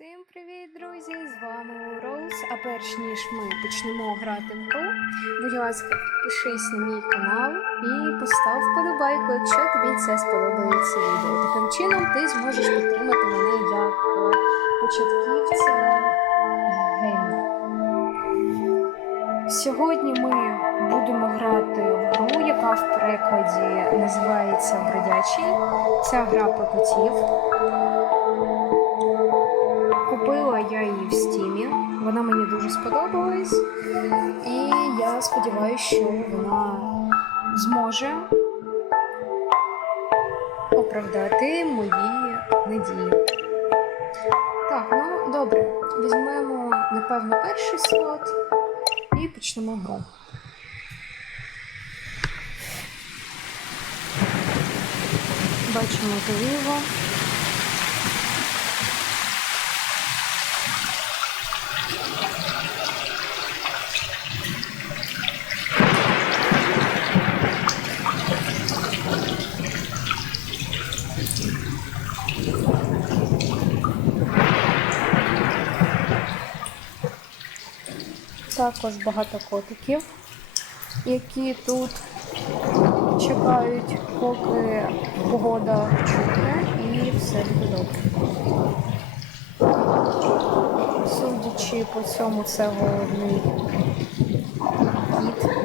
Всім привіт, друзі! З вами Роуз. А перш ніж ми почнемо грати в гру, будь ласка, підпишись на мій канал і постав вподобайку, якщо тобі це сподобається відео. Таким чином ти зможеш підтримати мене як початківця геймера. Сьогодні ми будемо грати в гру, яка в перекладі називається Бродячий. Ця гра про котів. Вона мені дуже сподобалась. І я сподіваюся, що вона зможе оправдати мої надії. Так, ну добре. Візьмемо, напевно, перший слот і почнемо гру. Бачимо зліво. Також багато котиків, які тут чекають, поки погода чутне і все буде добре. Судячи по цьому, це головний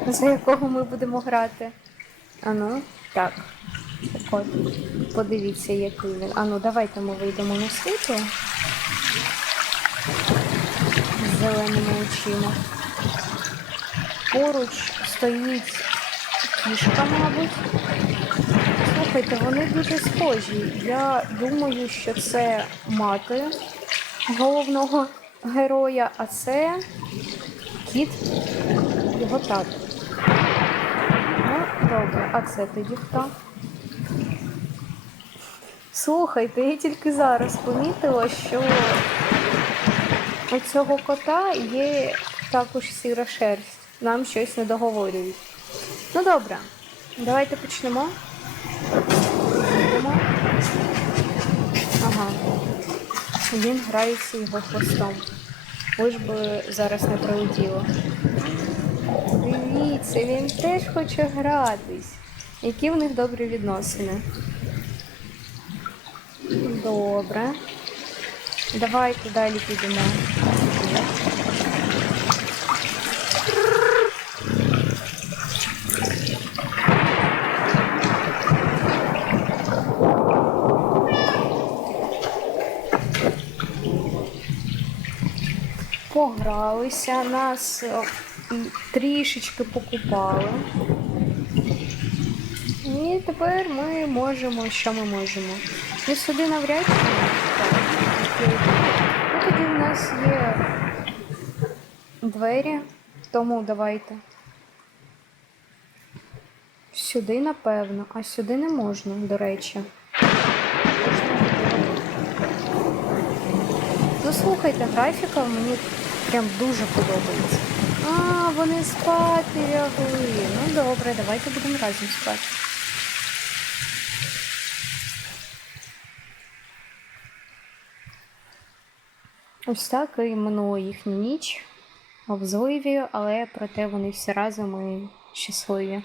кіт, за якого ми будемо грати. Ану, так. От, подивіться, який він. Ану, давайте ми вийдемо на світло з зеленими очима. Поруч стоїть кішка, мабуть. Слухайте, вони дуже схожі. Я думаю, що це мати головного героя, а це кіт його тато. Ну, добре, а це тоді хто? Слухайте, я тільки зараз помітила, що у цього кота є також сіра шерсть. Нам щось не договорюють. Ну добре, давайте почнемо. Йдемо. Ага. Він грається його хвостом. Лиш би зараз не прилетіло. Дивіться, він теж хоче гратись. Які в них добрі відносини. Добре. Давайте далі підемо. Погралися, нас е, трішечки покупали. І тепер ми можемо, що ми можемо. І сюди навряд чи. Ну тоді в нас є двері, тому давайте. Сюди, напевно, а сюди не можна, до речі. Ну слухайте, графіка мені прям дуже подобається. А, вони спати лягли. Ну добре, давайте будемо разом спати. Ось так і минула їхня ніч в зливі, але проте вони всі разом і щасливі.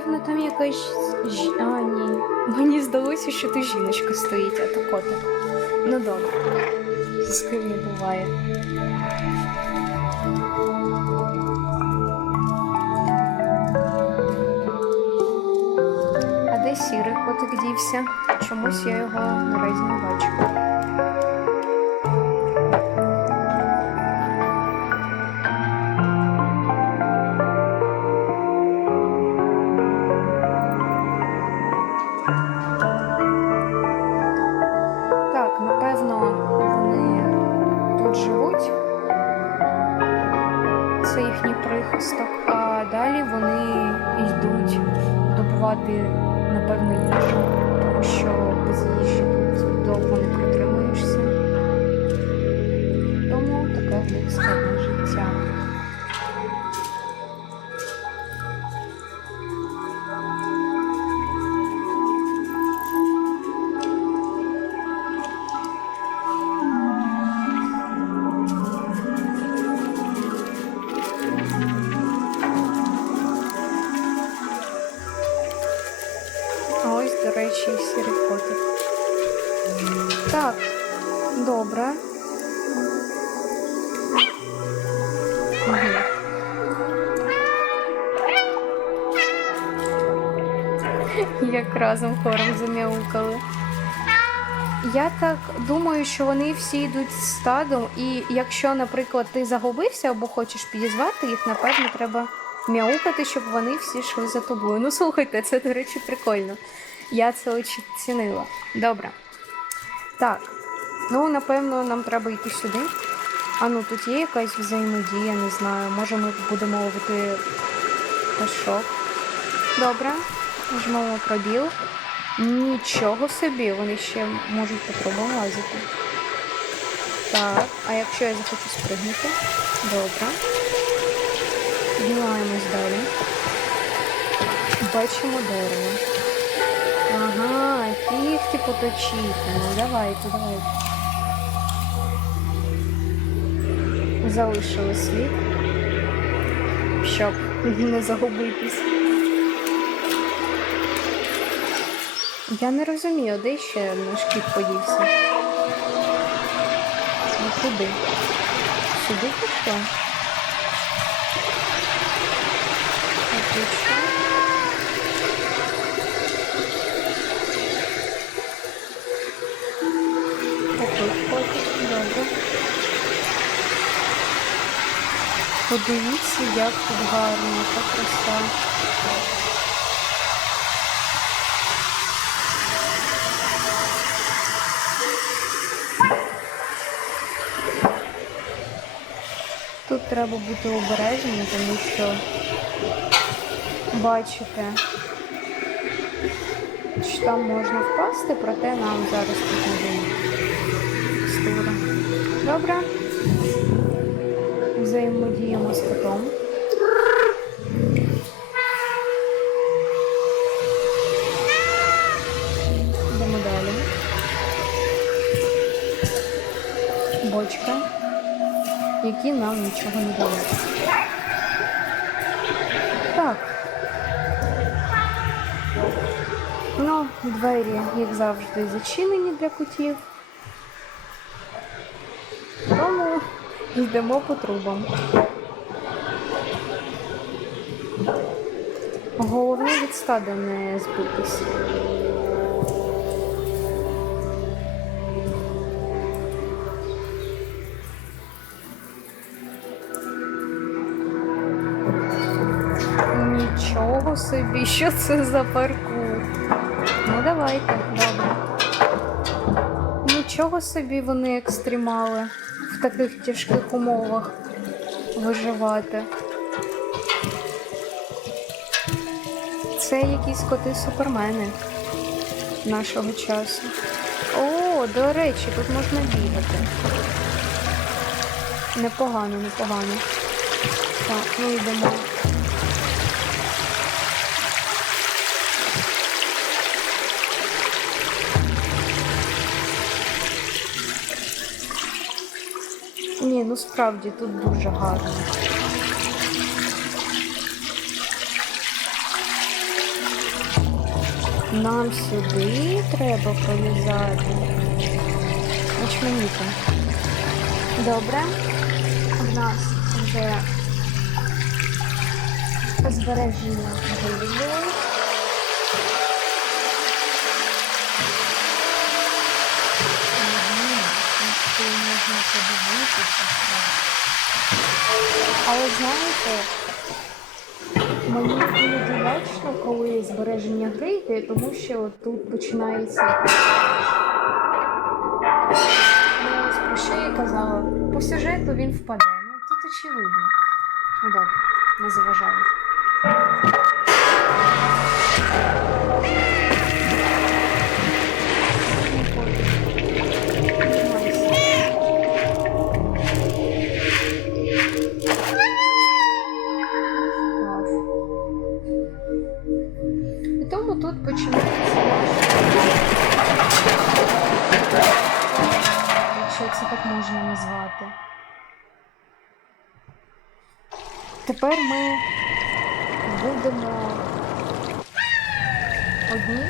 Напевно, там якась ж... А, ні. Мені здалося, що тут жіночка стоїть, а то котик. Ну добре. З ким не буває. А де сірий котик дівся? Чомусь я його наразі не бачу. Разом хором замяукали. Я так думаю, що вони всі йдуть з стадом, і якщо, наприклад, ти загубився або хочеш підізвати їх, напевно, треба мяукати, щоб вони всі йшли за тобою. Ну слухайте, це, до речі, прикольно. Я це оцінила. Добре. Так. Ну, напевно, нам треба йти сюди. А ну тут є якась взаємодія, не знаю. Може ми будемо ловити пташок. Добре. Нажмемо пробіл. Нічого собі, вони ще можуть по трубам лазити. Так, а якщо я захочу спригнути? Добре. Піднімаємось далі. Бачимо дерево. Ага, кіхті поточити. Ну давайте, давайте. Залишили слід. Щоб не загубитись. Я не розумію, де ще наш кіт подівся. Ну куди? Сюди пішла? Отлично. Такий добре. Подивіться, як тут гарно, яка краса. Треба бути обережним, тому що бачите, що там можна впасти, проте нам зараз тут не буде. Добре. Взаємодіємо з котом. Які нам нічого не дають. Так. Ну, двері, як завжди, зачинені для котів. Тому йдемо по трубам. Головне від стада не збитись. Нічого собі, що це за паркур? Ну давайте, добре. Нічого собі вони екстремали в таких тяжких умовах виживати. Це якісь коти супермени нашого часу. О, до речі, тут можна бігати. Непогано, непогано. Так, ну йдемо. Справді тут дуже гарно. Нам сюди треба полізати. Очманіти. Добре. У нас вже збереження виявилось. Ще й можна подивитися. Але знаєте, мені іноді лячно, коли збереження гри тому що тут починається. Про що я казала, по сюжету він впаде. Ну тут очевидно. Ну добре, не заважаю. Тут починається якщо це так можна назвати. Тепер ми будемо одні,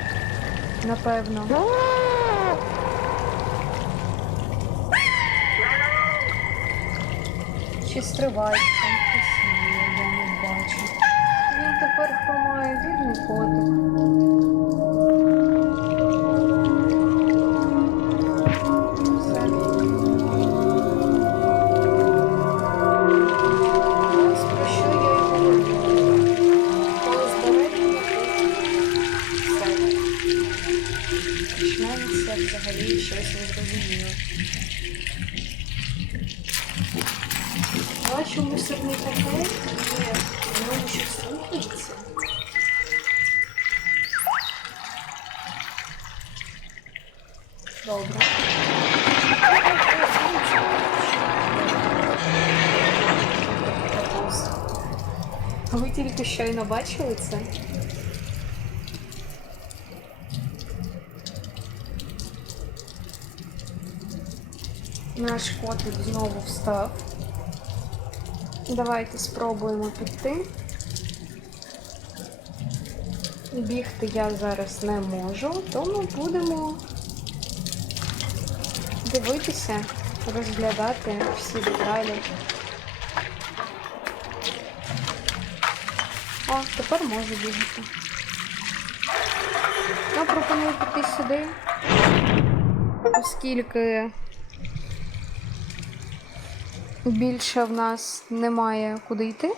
напевно. Чи стривайка? Говорила. Коли збереження все. Почнеться взагалі щось незрозуміле. Бачу мусорний пакет, є, в ньому щось рухається. Добре. А ви тільки щойно бачили це? Наш котик знову встав. Давайте спробуємо піти. Бігти я зараз не можу, тому будемо дивитися, розглядати всі деталі. О, тепер можу бігати. Я пропоную піти сюди, оскільки більше в нас немає куди йти.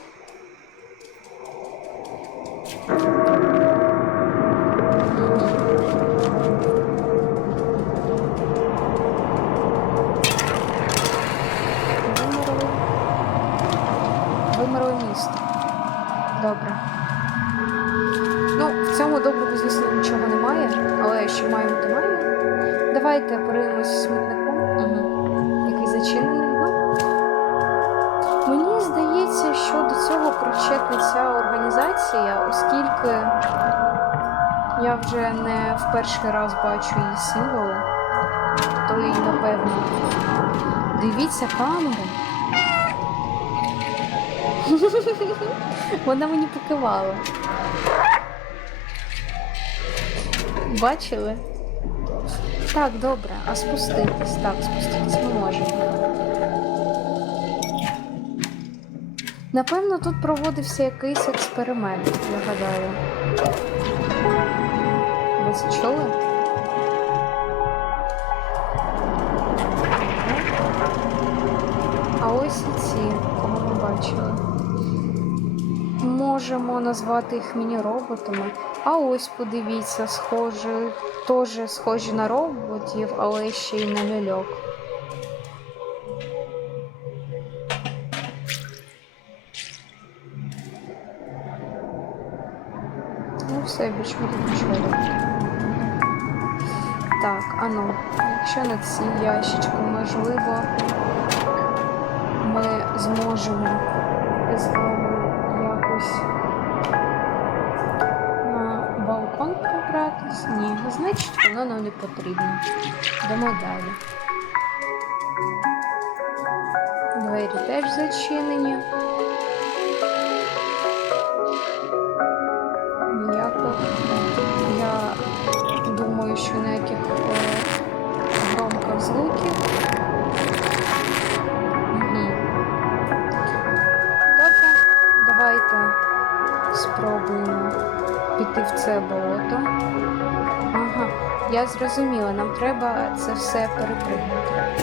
Вже не в перший раз бачу її символи, то і напевно. Дивіться камеру. Вона мені покивала. Бачили? Так, добре, а спуститись? Так, спуститись ми можемо. Напевно, тут проводився якийсь експеримент, я гадаю. Чули? А ось і ці, кого ми бачили. Можемо назвати їх міні-роботами. А ось подивіться, схожі, теж схожі на роботів, але ще й на ляльок. Ну, все, більше буде нічого. А ну, якщо на ці ящички можливо, ми зможемо з вами якось на балкон пробратись? Ні, значить воно нам не потрібно. Йдемо далі. Двері теж зачинені. Піти в це болото. Ага, я зрозуміла, нам треба це все перепригнути.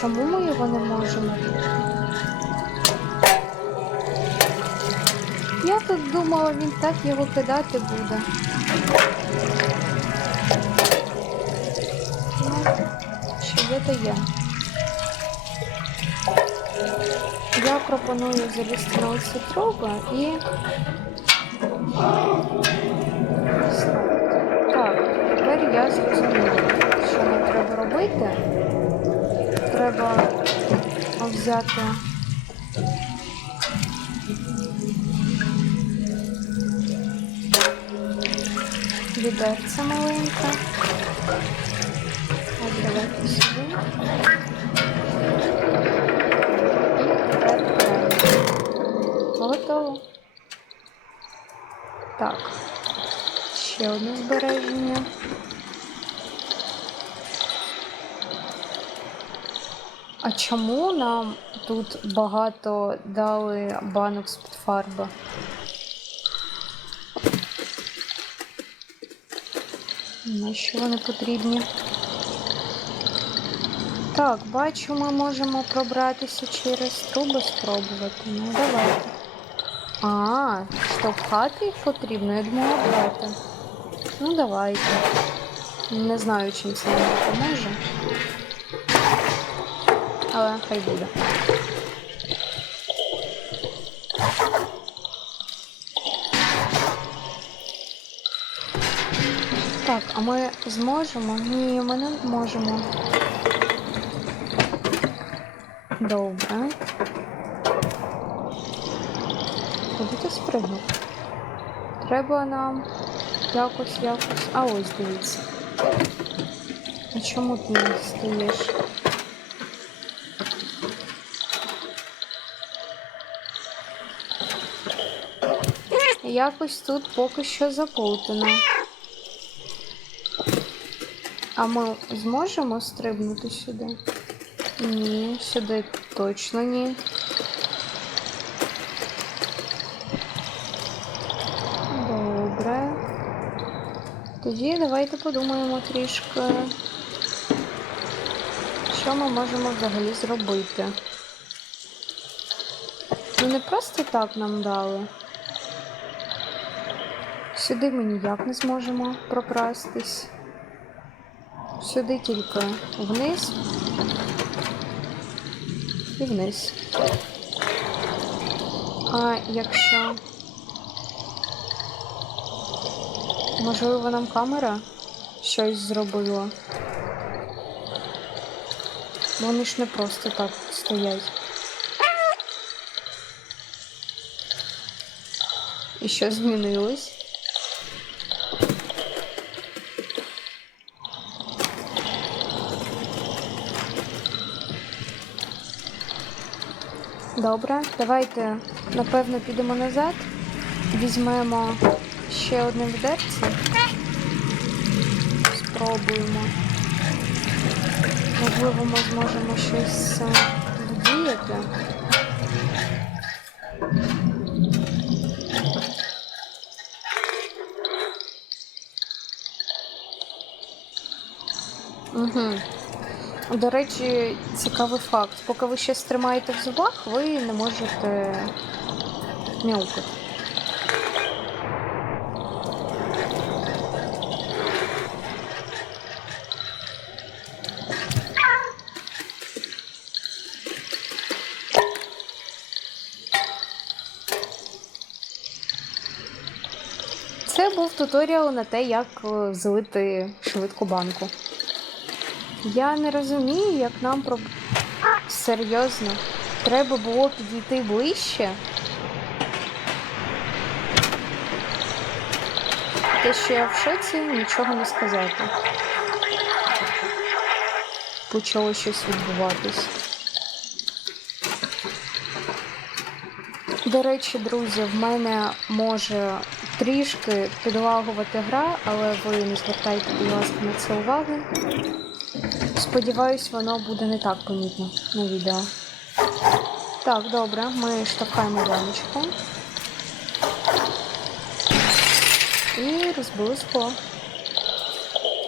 Чому ми його не можемо? Я тут думала, він так його кидати буде. Ну, що є, то є. Я пропоную залізти на оці труби і. Так, тепер я зрозуміла, що нам треба робити. Треба взяти. Відерце маленьке. От давайте сюди. І тепер беремо. Готово. Так. Ще одне збереження. А чому нам тут багато дали банок з-під фарби? Нащо вони потрібні? Так, бачу, ми можемо пробратися через труби спробувати. Ну, давайте. А, штовхати їх потрібно, я думала брати. Ну, давайте. Не знаю, чим це нам допоможе. Але хай буде. Так, а ми зможемо? Ні, ми не зможемо. Добре. Куди ти спригнув? Треба нам якось, якось. А ось дивіться. А чому ти не стоїш? Якось тут поки що заплутано. А ми зможемо стрибнути сюди? Ні, сюди точно ні. Добре. Тоді давайте подумаємо трішки, що ми можемо взагалі зробити. Ну не просто так нам дали. Сюди ми ніяк не зможемо прокрастись. Сюди тільки вниз і вниз. А якщо. Можливо, нам камера щось зробила. Вони ж не просто так стоять. І що змінилось? Добре, давайте напевно підемо назад, візьмемо ще одне відерце. Спробуємо. Можливо, ми зможемо щось е. Угу. До речі, цікавий факт. Поки ви щось тримаєте в зубах, ви не можете мяукати. Це був туторіал на те, як е, злити швидку банку. Я не розумію, як нам про. Серйозно. Треба було підійти ближче. Те, що я в шоці, нічого не сказати. Почало щось відбуватись. До речі, друзі, в мене може трішки підлагувати гра, але ви не звертайте, будь ласка, на це уваги. Сподіваюсь, воно буде не так помітно на відео. Так, добре, ми штовхаємо баночку. І розбили скло.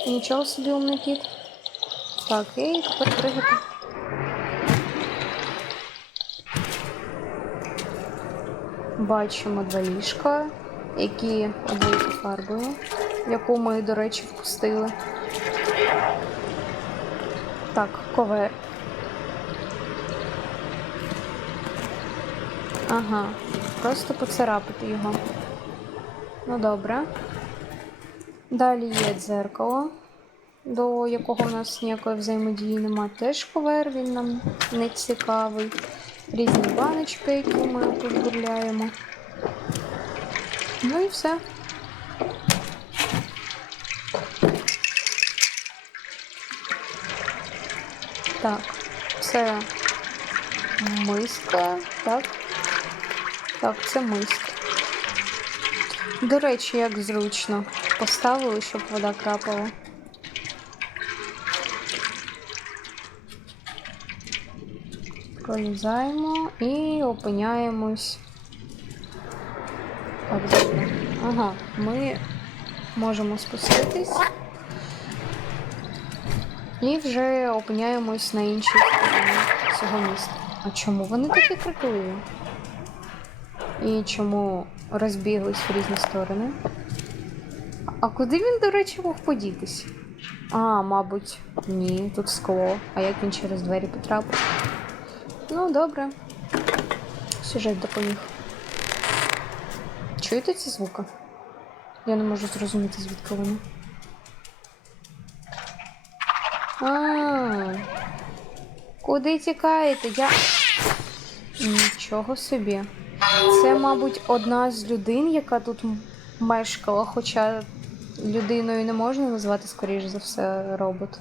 Нічого собі умний кіт. Так, і тепер пригати. Бачимо два ліжка, які облиті фарбою, яку ми, до речі, впустили. Ковер. Ага, просто поцарапати його. Ну добре. Далі є дзеркало, до якого у нас ніякої взаємодії нема. Теж ковер, він нам не цікавий. Різні баночки, які ми позбавляємо. Ну і все. Так, це миска, так? Так, це миска. До речі, як зручно. Поставили, щоб вода крапала. Пролізаємо і опиняємось. Так. Ага, ми можемо спуститись. І вже опиняємось на іншій стороні цього міста. А чому вони такі крикливі? І чому розбіглись в різні сторони? А куди він, до речі, мог подітись? А, мабуть, ні, тут скло. А як він через двері потрапив? Ну, добре. Сюжет допоміг. Чуєте ці звуки? Я не можу зрозуміти, звідки вони. А, куди тікаєте? Я. Нічого собі. Це, мабуть, одна з людей, яка тут мешкала, хоча людиною не можна назвати, скоріш за все, робот.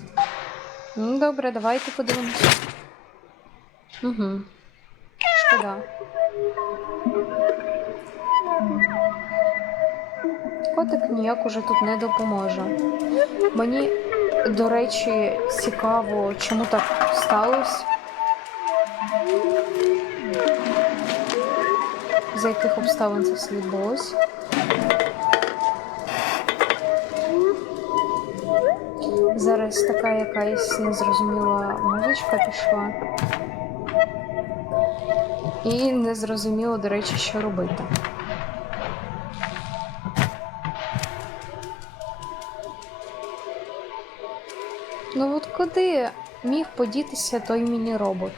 Ну, добре, давайте подивимося. Угу. Шкода. Котик ніяк уже тут не допоможе. Мені, до речі, цікаво, чому так сталося. За яких обставин це все відбулося. Зараз така якась незрозуміла музичка пішла. І незрозуміло, до речі, що робити. Подітися той міні-робот?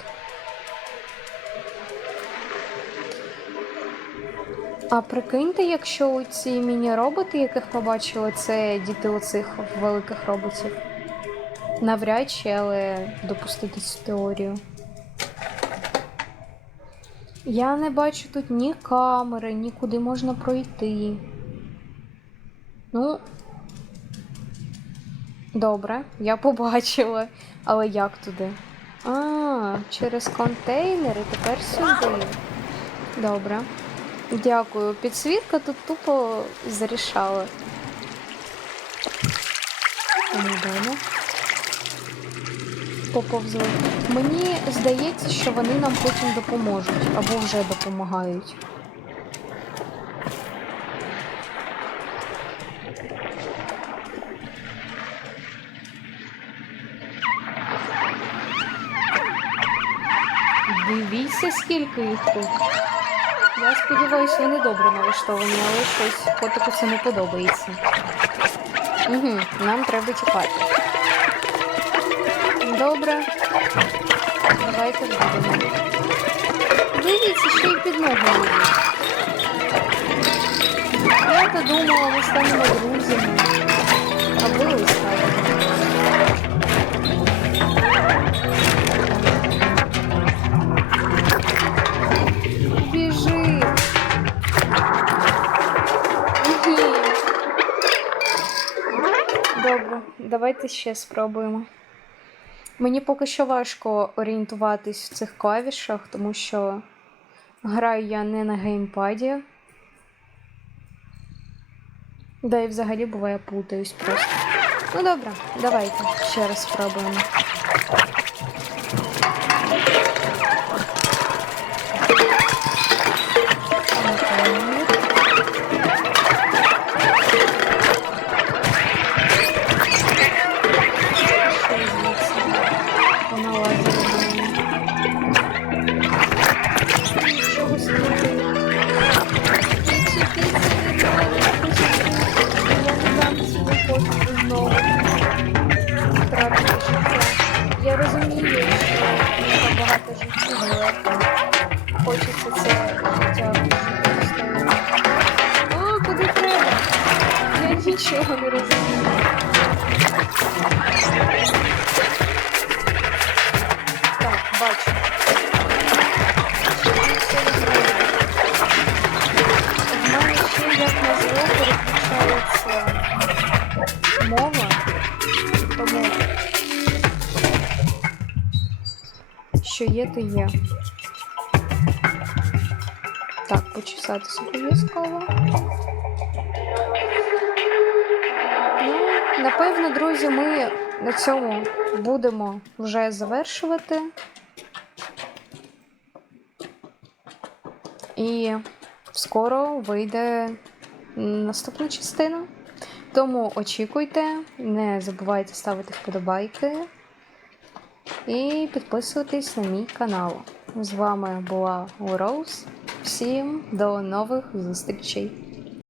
А прикиньте, якщо ці міні-роботи, яких побачили, це діти оцих великих роботів. Навряд чи, але допустити цю теорію. Я не бачу тут ні камери, ні куди можна пройти. Ну. Добре, я побачила. Але як туди? А, через контейнери тепер сюди. Добре. Дякую. Підсвітка тут тупо зарішала. Тому. Поповзли. Мені здається, що вони нам потім допоможуть або вже допомагають. Дивіться, скільки їх тут. Я сподіваюся, вони добре налаштовані, але щось котику це не подобається. Угу, нам треба тікати. Добре. Давайте будемо. Дивіться, ще й під ноги. Я то думала, ми станемо друзями. А ви листаєте. Давайте ще спробуємо. Мені поки що важко орієнтуватись в цих клавішах, тому що граю я не на геймпаді. Да і взагалі буває плутаюсь просто. Ну добре, давайте ще раз спробуємо. Є, то є. Так, почесатися обов'язково. Ну, напевно, друзі, ми на цьому будемо вже завершувати. І скоро вийде наступна частина. Тому очікуйте, не забувайте ставити вподобайки і підписуватись на мій канал. З вами була Уроуз. Всім до нових зустрічей!